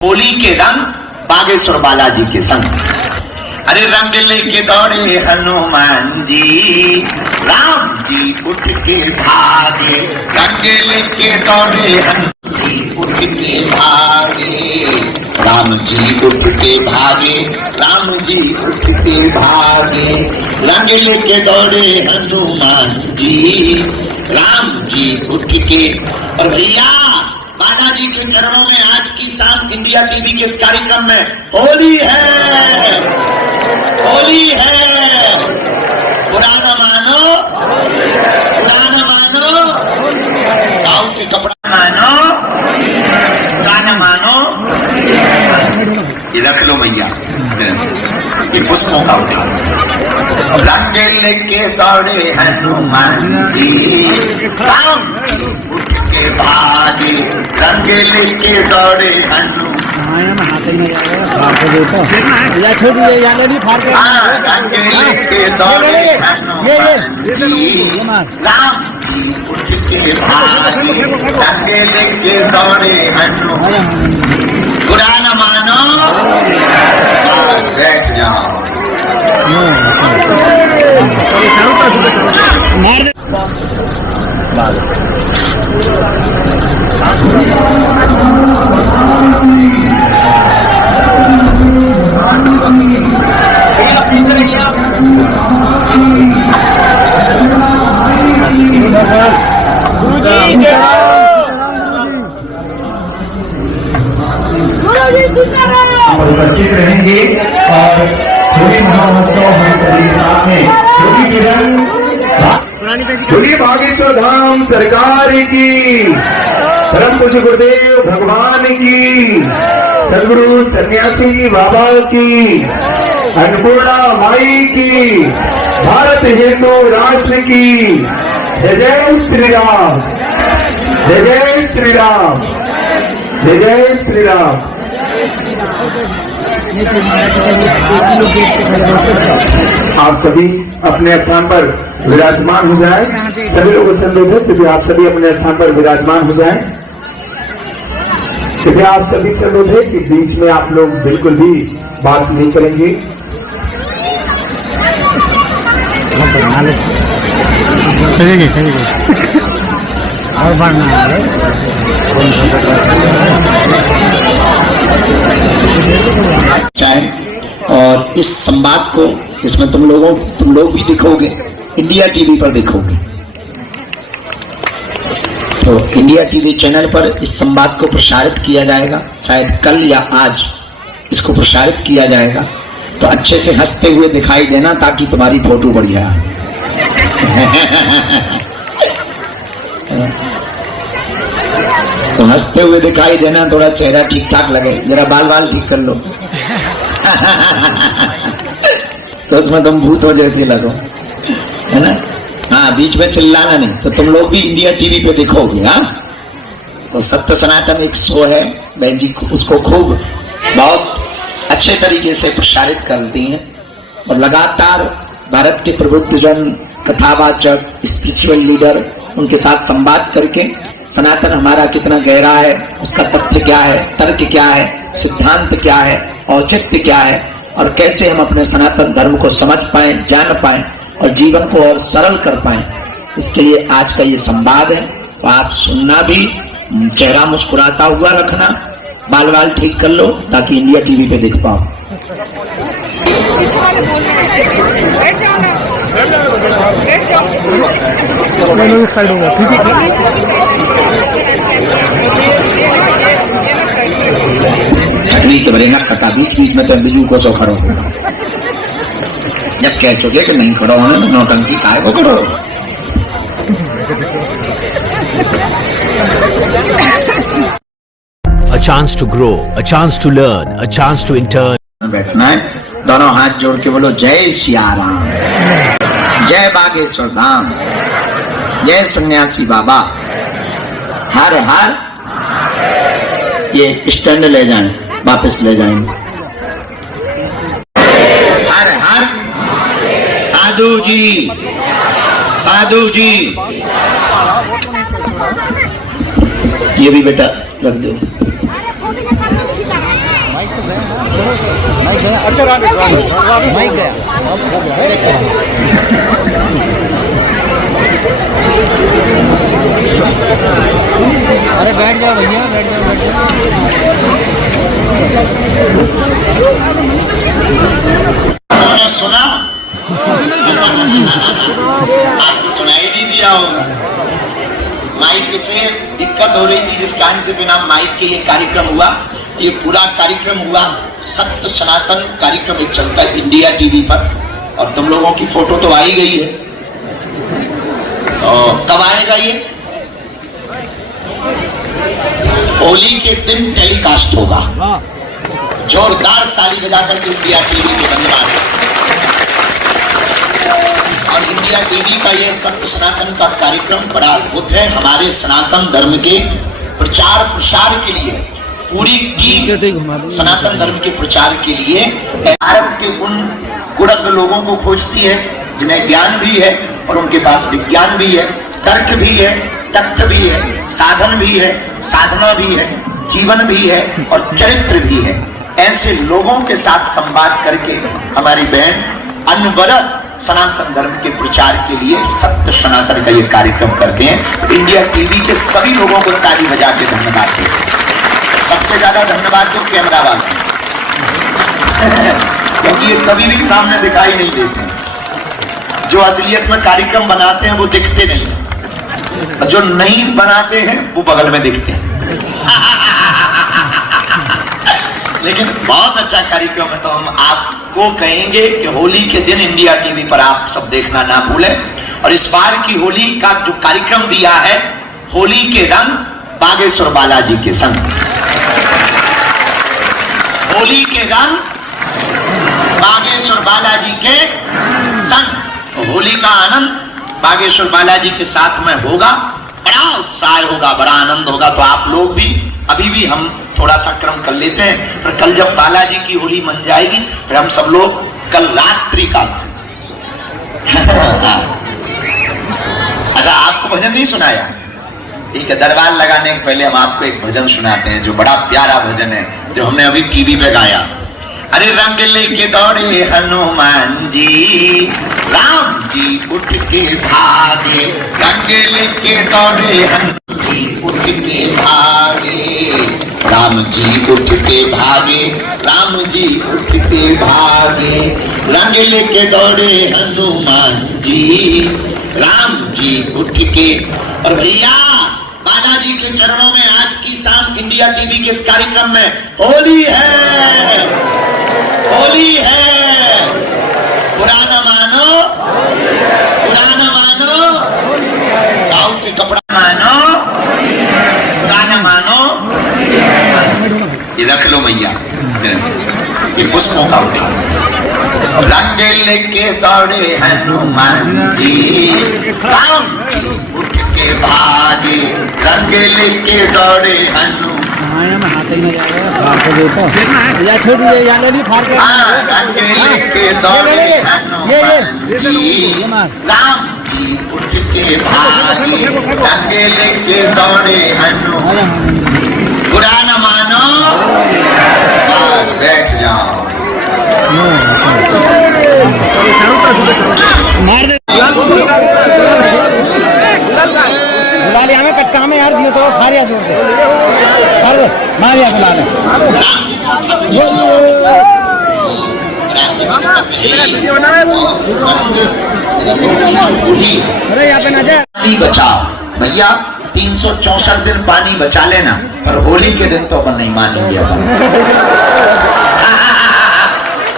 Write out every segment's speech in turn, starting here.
होली के रंग बागेश्वर बालाजी के संग। अरे रंग लेके दौड़े हनुमान जी, राम जी उठ के भागे। रंग लेके दौड़े हनुमान जी, उठ के भागे। राम जी उठ के भागे, राम जी उठ के भागे। रंग लेके दौड़े हनुमान जी, राम जी उठ के। और भैया बालाजी के चरणों में आज की शाम इंडिया टीवी के इस कार्यक्रम में होली है, होली है। पुराना मानो, पुराना मानो, गाँव के कपड़ा मानो, पुराना मानो। ये रख लो भैया, ये पुष्पों का उठा। रंग लेके दौड़े हनुमान जी, राम उठ के भागे। रंग लेके दौड़े हनुमान, रंग लेके दौड़े हनुमान जी, राम जी उठ के भागे। रंग लेके दौड़े हनुमान। पुराना मानो, बस बैठ जाओ। उपस्थित रहेंगे और होली महोत्सव हम सभी साथ में होली के रंग। होली बागेश्वर धाम सरकार की, परम पूज्य गुरुदेव भगवान की, सदगुरु सन्यासी बाबा की, अन्नपूर्णा माई की, भारत हिंदू राष्ट्र की। जय जय श्री राम, जय जय श्री राम, जय जय श्री राम। आप सभी अपने स्थान पर विराजमान हो जाएं। सभी लोगों से अनुरोध है कृपया आप सभी अपने स्थान पर विराजमान हो जाएं। कृपया आप सभी से अनुरोध है कि बीच में आप लोग बिल्कुल भी बात नहीं करेंगे। और बढ़ना चाहे और इस संवाद को इसमें तुम लोग भी दिखोगे, इंडिया टीवी पर दिखोगे। तो इंडिया टीवी चैनल पर इस संवाद को प्रसारित किया जाएगा, शायद कल या आज इसको प्रसारित किया जाएगा। तो अच्छे से हंसते हुए दिखाई देना ताकि तुम्हारी फोटो बढ़िया तो हंसते हुए दिखाई देना, थोड़ा चेहरा ठीक ठाक लगे, जरा बाल ठीक कर लो तो उसमें तुम भूत हो जैसे लगो, है ना। हाँ, बीच में चिल्लाना नहीं। तो तुम लोग भी इंडिया टीवी पे देखोगे। हाँ, तो सत्य सनातन एक शो है, बहन जी उसको खूब बहुत अच्छे तरीके से प्रसारित करती हैं और लगातार भारत के प्रबुद्धजन, कथावाचक, स्पिरिचुअल लीडर, उनके साथ संवाद करके सनातन हमारा कितना गहरा है, उसका तथ्य क्या है, तर्क क्या है, सिद्धांत क्या है, औचित्य क्या है, और कैसे हम अपने सनातन धर्म को समझ पाए, जान पाए और जीवन को और सरल कर पाए। इसके लिए आज का ये संवाद है। तो आप सुनना भी, चेहरा मुस्कुराता हुआ रखना, बाल ठीक कर लो ताकि इंडिया टीवी पे देख पाओ। साइड होगा, ठीक है। तकलीफ के बरेगा कटा बीच में तो बिजू को सो खड़ो जब कह चुके कि नहीं खड़ो होने में नौटंकी काय को खड़ो। A chance to grow, a chance to learn, a chance to intern। बैठना है, दोनों हाथ जोड़ के बोलो जय सिया राम, जय बागेश्वर धाम, जय सन्यासी बाबा, हर हर। ये स्टैंड ले जाएं, वापस ले जाएंगे। हर हर साधु जी, साधु जी। ये भी बेटा रख दो। अच्छा माइक गया अरे बैठ जाओ भैया बैठ जाओ आपने सुना? आपको सुनाई नहीं दिया होगा। माइक से दिक्कत हो रही थी, जिस कारण से बिना माइक के ये कार्यक्रम हुआ। ये पूरा कार्यक्रम हुआ सत्य सनातन कार्यक्रम एक चलता है इंडिया टीवी पर, और तुम लोगों की फोटो तो आई गई है। और कब आएगा ये? होली के दिन टेलीकास्ट होगा। जोरदार ताली बजाकर के इंडिया टीवी को धन्यवाद। और इंडिया टीवी का यह सत्य सनातन का कार्यक्रम बड़ा अद्भुत है। हमारे सनातन धर्म के प्रचार प्रसार के लिए पूरी टीम सनातन धर्म के प्रचार के लिए भारत के उन कुरग लोगों को खोजती है जिन्हें ज्ञान भी है और उनके पास विज्ञान भी है, तर्क भी है, तथ्य भी है, साधन भी है, साधना भी है, जीवन भी है और चरित्र भी है। ऐसे लोगों के साथ संवाद करके हमारी बहन अनवरत सनातन धर्म के प्रचार के लिए सत्य सनातन का ये कार्यक्रम करते हैं। इंडिया टीवी के सभी लोगों को ताली बजा के धन्यवाद देते हैं। सबसे ज्यादा धन्यवाद तो कैमरा वालों क्योंकि ये कभी भी सामने दिखाई नहीं देते। जो असलियत में कार्यक्रम बनाते हैं वो दिखते नहीं, जो नहीं बनाते हैं वो बगल में दिखते हैं। लेकिन बहुत अच्छा कार्यक्रम है, तो हम आपको कहेंगे कि होली के दिन इंडिया टीवी पर आप सब देखना ना भूलें। और इस बार की होली का जो कार्यक्रम दिया है, होली के रंग बागेश्वर बालाजी के संग। होली के रंग बागेश्वर बालाजी के संग। होली का आनंद बागेश्वर बालाजी के साथ में होगा। बड़ा उत्साह होगा, बड़ा आनंद होगा। तो आप लोग भी, अभी भी हम थोड़ा सा क्रम कर लेते हैं, पर कल जब बालाजी की होली मन जाएगी फिर हम सब लोग कल रात्रि काल से अच्छा, आपको भजन नहीं सुनाया? ठीक है, दरबार लगाने के पहले हम आपको एक भजन सुनाते हैं जो बड़ा प्यारा भजन है, जो हमने अभी टीवी पे गाया। अरे रंग लेके दौड़े हनुमान जी, राम जी उठ के भागे। रंग लेके दौड़े हनुमान जी उठ के भागे। राम जी उठ के भागे, राम जी उठ के भागे। रंग लेके दौड़े हनुमान जी, राम जी उठ के। और भैया बालाजी के चरणों में आज की शाम इंडिया टीवी के इस कार्यक्रम में होली है, होली है। पुराना मानो, पुराना मानो, गाँव के कपड़ा मानो, पुराना मानो। ये रख लो भैया, ये पुष्पों का उठा। रंग लेके दौड़े हनुमान जी, राम जी उठ के भागे। रंग लेके दौड़े हनुमान, रंग लेके दौड़े हनुमान जी, राम जी उठ के भागे। रंग लेके दौड़े हनुमान। पुराना मानो, बस बैठ जाओ। मार दे बुला हमें कटका में यार दियो तो खा रिया जोर से मार दे, मार या बुला ले। अरे यहाँ पे ना जाए। पानी बचाओ भैया, 364 दिन पानी बचा लेना, पर होली के दिन तो अपन नहीं मानेंगे।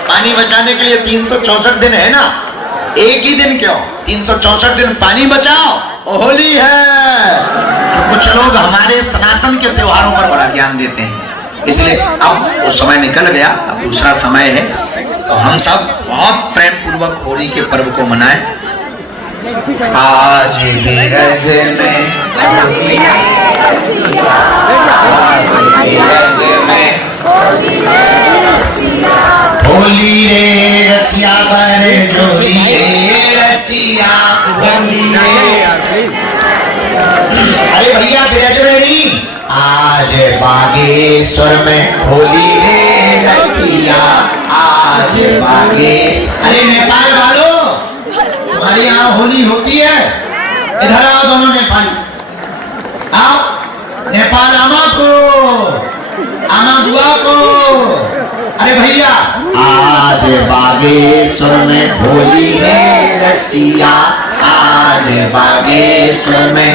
पानी बचाने के लिए 364 दिन है ना, एक ही दिन क्यों, 364 दिन पानी बचाओ, होली है। तो कुछ लोग हमारे सनातन के त्योहारों पर बड़ा ध्यान देते हैं, इसलिए अब वो समय निकल गया, अब दूसरा समय है। तो हम सब बहुत प्रेम पूर्वक होली के पर्व को मनाएं। आज भी रज में, होली रे रसिया बर जोली रे रसिया होली रे। अरे भैया ब्रजवेणी, आज बागेश्वर में होली रे रसिया आज बागे। अरे नेपाल वालों, हमारे यहाँ होली होती है, इधर आओ दोनों नेपाली, आओ नेपाल आमा को, आमा बुआ को। अरे भैया, आज बागेश्वर में होली है रसिया, आज बागेश्वर में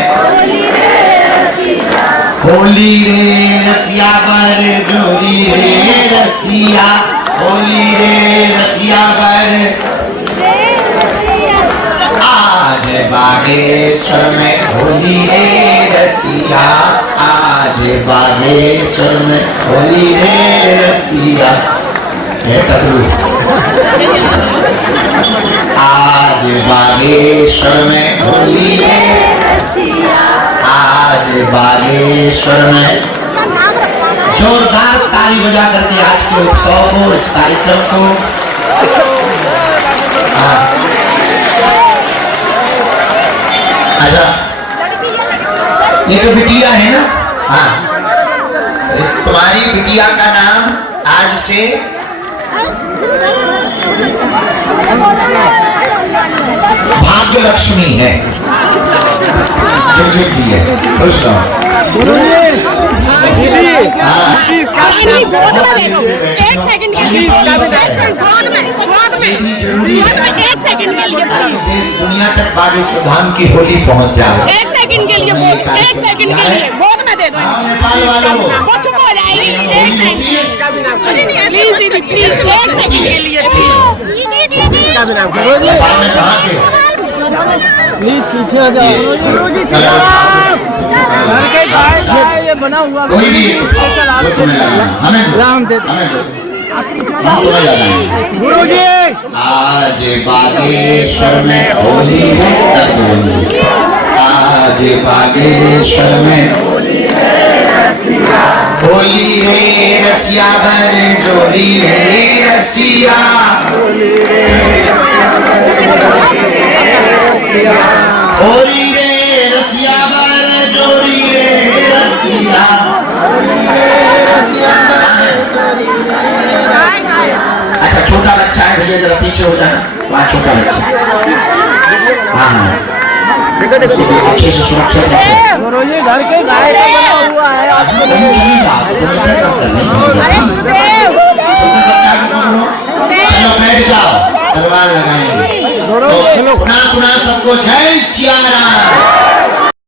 होली रे रसिया बर जोरी रे रसिया, होली रे रसिया बर। आज बागेश्वर में होली रे रसिया, आज बागेश्वर में होली रे रसिया। आज बागेश्वर में होली रे रसिया, आज बागेश्वर में। जोरदार ताली बजा करके आज के उत्सव को, इस कार्यक्रम को अच्छा, ये तो बिटिया है ना? हाँ, इस तुम्हारी बिटिया का नाम आज से भाग्य लक्ष्मी है। जुग जी है, खुश रहो। एक सेकंड के लिए, एक सेकंड के लिए देश दुनिया तक बागेश्वर धाम की होली पहुंच जाए। एक सेकंड के लिए, एक सेकंड के लिए गोद में दे दो। नेपाल वालों, वो चुप हो जाएगी। एक सेकंड प्लीज दीदी, प्लीज एक सेकंड के लिए नेपाल में कहाँ के? प्लीज पीछे आ जाओ। ये बना हुआ कोई भी हमें दो, हम तुम्हें लगाएंगे। गुरु जी, आज बागेश्वर में होली है, आज बागेश्वर में होली रे रसिया बर जोड़ी रे रसिया, होली रे रसिया बर जोड़ी रे रसिया, अच्छा छोटा बच्चा है भैया, जरा पीछे हो जाना, वहाँ छोटा बच्चा। हाँ अच्छे से सुरक्षा रखो। गुरु जी घर के गाय का बना हुआ है। छोटा बच्चा चलो बैठ जाओ, तलवार लगाएंगे। पुनः पुनः सबको जय सिया राम।